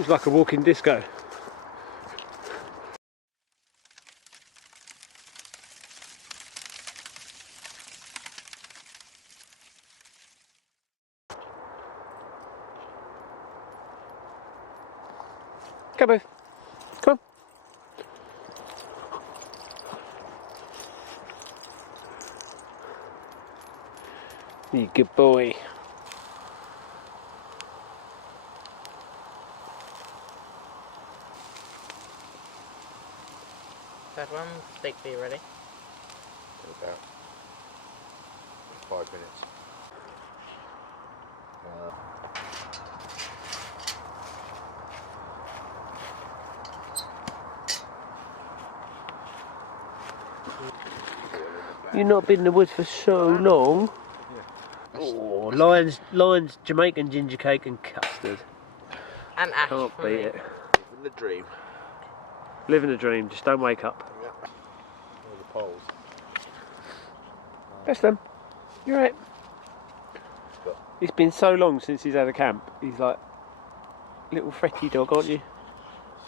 It's like a walking disco. Come on. Come on. You good boy. That one steak be ready? In about 5 minutes. You've not been in the woods for so long. Yeah. Oh, Lions, Jamaican ginger cake and custard. And ash. Can't beat it. Living the dream. Living the dream, just don't wake up. Yep. All the poles. Bless them. You're right. It's been so long since he's had a camp. He's like little fretty dog, aren't you?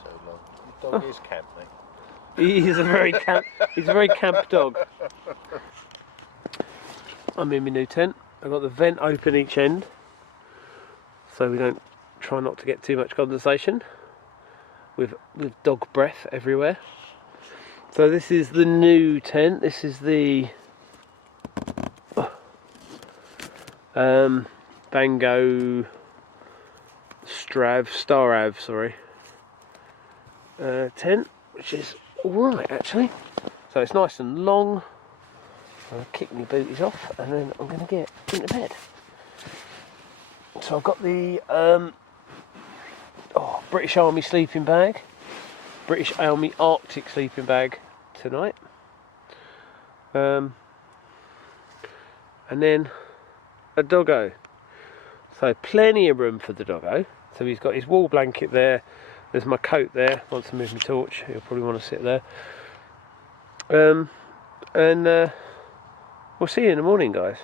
So long. Your dog is camp, mate. He is a very camp. He's a very camp dog. I'm in my new tent. I've got the vent open each end, so we don't try not to get too much condensation with dog breath everywhere. So this is the new tent. This is the Vango Starav, sorry, tent, which is alright actually. So it's nice and long. I'm going to kick my booties off and then I'm going to get into bed. So I've got the British Army sleeping bag, British Army Arctic sleeping bag tonight, and then a doggo. So plenty of room for the doggo. So he's got his wool blanket there. There's my coat there. Once I move my torch, he'll probably want to sit there. And we'll see you in the morning, guys.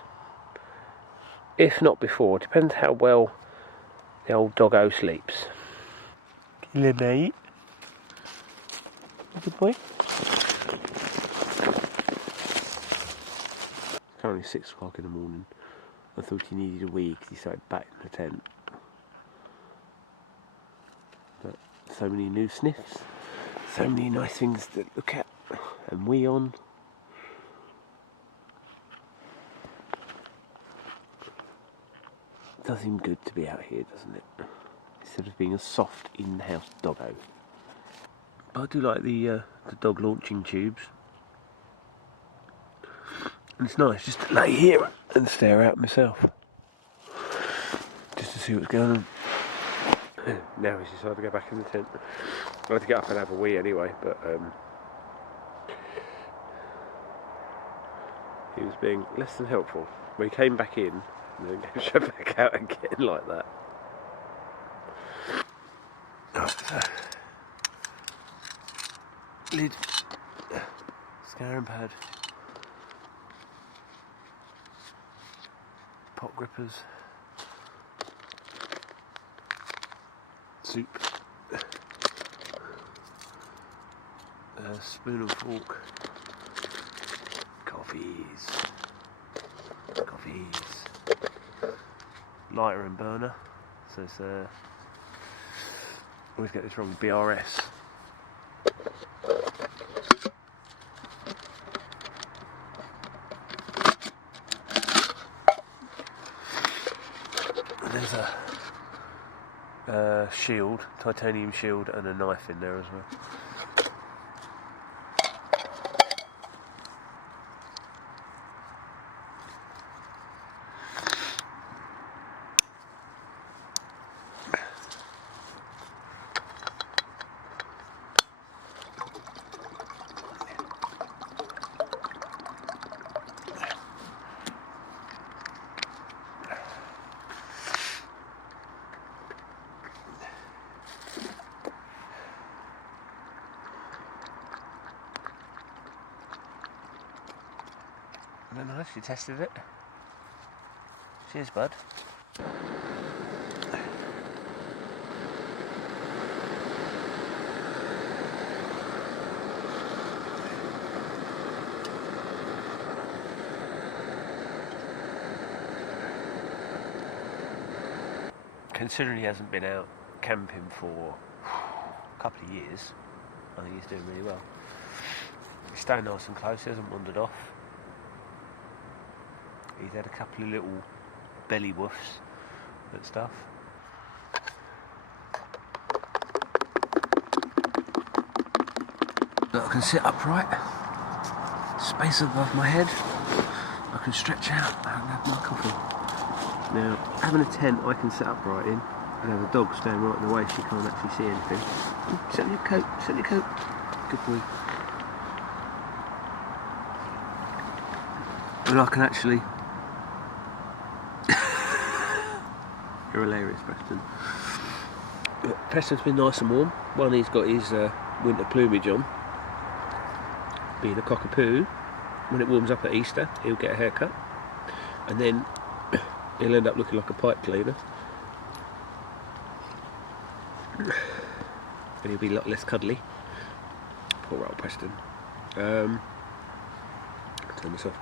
If not before, depends how well the old doggo sleeps. Hello, mate. Good boy. It's currently 6 o'clock in the morning. I thought he needed a wee because he started batting the tent. But so many new sniffs, so many nice things to look at and wee on. It does seem good to be out here, doesn't it? Instead of being a soft in-house doggo. But I do like the dog launching tubes. And it's nice just to lay here and stare out myself. Just to see what's going on. Now he's decided to go back in the tent. I had to get up and have a wee anyway, but he was being less than helpful. When he came back in, and then came straight back out again like that. Lid, scouring pad, pot grippers, soup, spoon and fork, coffees, lighter and burner. So it's always get this wrong, BRS. And there's a shield, titanium shield, and a knife in there as well. Nice, you tested it. Cheers, bud. considering he hasn't been out camping for a couple of years, I think he's doing really well. He's staying nice and close, he hasn't wandered off. He's had a couple of little belly woofs and stuff. But I can sit upright, space above my head, I can stretch out, I can have my coffee. Now, having a tent I can sit upright in and have a dog stand right in the way she can't actually see anything. Sit on your coat, sit on your coat. Good boy. And I can actually... You're hilarious, Preston. But Preston's been nice and warm. One, he's got his winter plumage on. Being a cockapoo, when it warms up at Easter, he'll get a haircut. And then he'll end up looking like a pipe cleaner. And he'll be a lot less cuddly. Poor old Preston. Turn this off,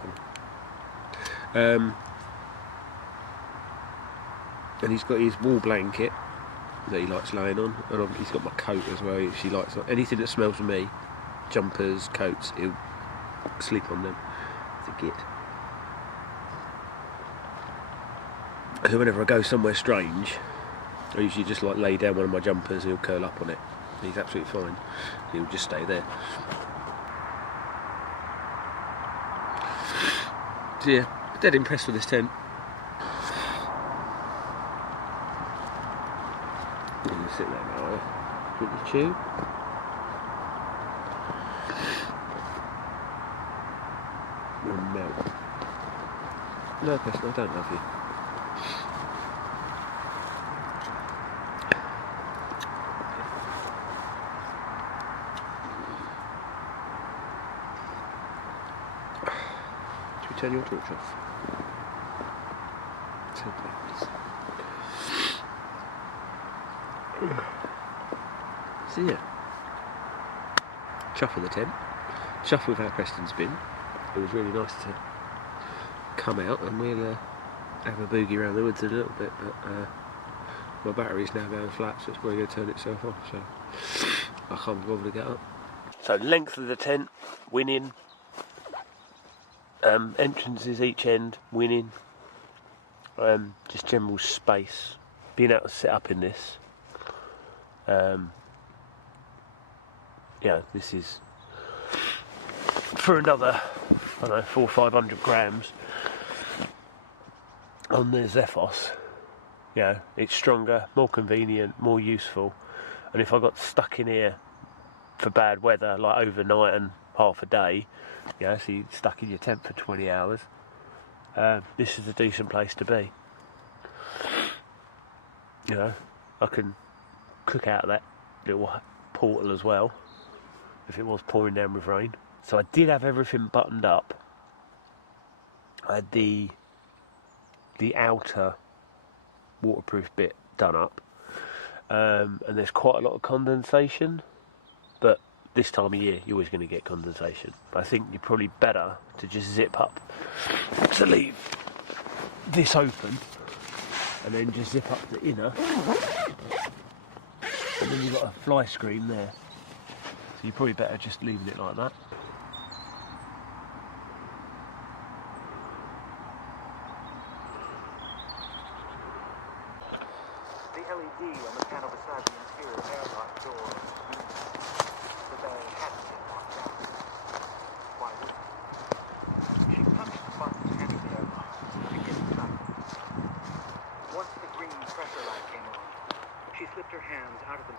and he's got his wool blanket that he likes laying on, and he's got my coat as well. She likes anything that smells of me, jumpers, coats, he'll sleep on them. It's a git. So whenever I go somewhere strange, I usually just like lay down one of my jumpers and he'll curl up on it. He's absolutely fine. He'll just stay there. So yeah, dead impressed with this tent. I'm going to sit there now. Drink the chew. You're a melt. No, Preston, I don't love you. Turn your torch off. So yeah, chuff with the tent, chuff with how Preston's been. It was really nice to come out, and we'll have a boogie around the woods a little bit, but my battery's now going flat, so it's probably going to turn itself off, so I can't be bothered to get up. So length of the tent, winning. Entrances each end, winning. Just general space, being able to sit up in this. Yeah, this is for another, I don't know, 400 or 500 grams on the Zephos. Yeah, it's stronger, more convenient, more useful. And if I got stuck in here for bad weather, like overnight and half a day, yeah, so you're stuck in your tent for 20 hours, this is a decent place to be. You know, I can cook out of that little portal as well, if it was pouring down with rain. So I did have everything buttoned up. I had the outer waterproof bit done up, and there's quite a lot of condensation, but this time of year you're always going to get condensation. But I think you're probably better to just zip up, to leave this open and then just zip up the inner, and then you've got a fly screen there, so you're probably better just leaving it like that. The LED on the panel beside the interior airlock door the bell hadn't been locked out. Why would it? She punched the button heading the airlock to get inside. Once the green pressure light came on, she slipped her hands out of the...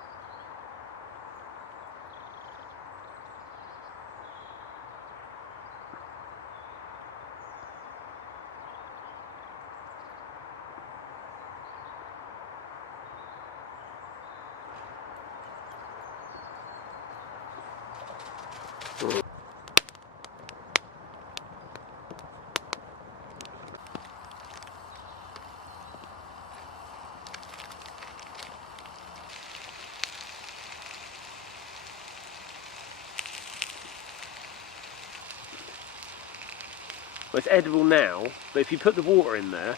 Well, it's edible now, but if you put the water in there,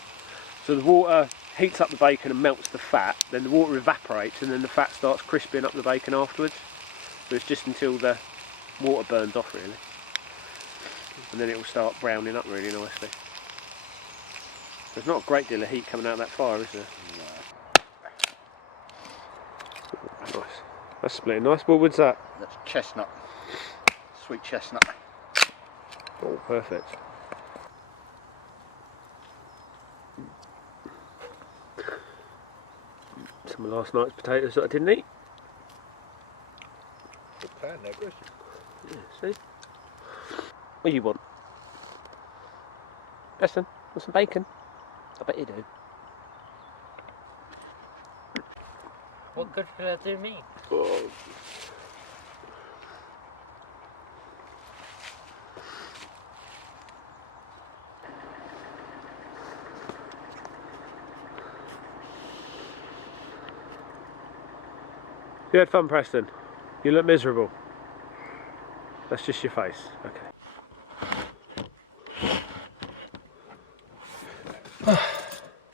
so the water heats up the bacon and melts the fat, then the water evaporates and then the fat starts crisping up the bacon afterwards. So it's just until the water burns off really, and then it will start browning up really nicely. There's not a great deal of heat coming out of that fire, is there? No. Nice. That's splitting nice. What wood's that? That's chestnut. Sweet chestnut. Oh, perfect. Some of last night's potatoes that I didn't eat. Good plan there, Chris. Yeah, see? What do you want? Preston, want some bacon? I bet you do. What good could that do me? Oh. You had fun, Preston? You look miserable. That's just your face. Okay.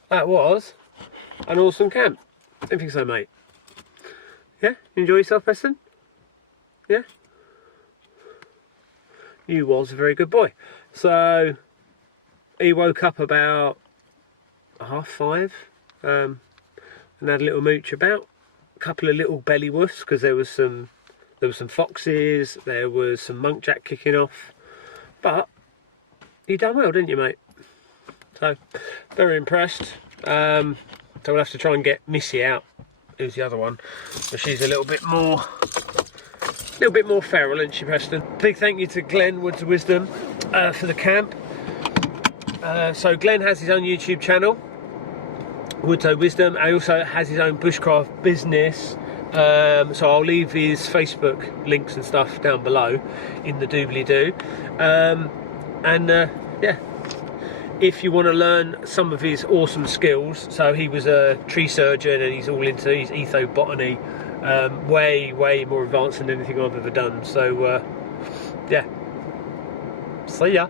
That was an awesome camp. Don't think so, mate? Yeah? You enjoy yourself, Preston? Yeah? You was a very good boy. So, he woke up about 5:30 and had a little mooch about. A couple of little belly woofs because there was some foxes, there was some monkjack kicking off, but you done well, didn't you, mate? So very impressed. So we'll have to try and get Missy out, who's the other one, so she's a little bit more feral, isn't she, Preston? Big thank you to Glenn Woods of Wisdom for the camp. So Glenn has his own YouTube channel, Woods of Wisdom. He also has his own bushcraft business, so I'll leave his Facebook links and stuff down below in the doobly-doo. Yeah, if you want to learn some of his awesome skills, so he was a tree surgeon and he's all into his ethobotany, way more advanced than anything I've ever done. So yeah, see ya.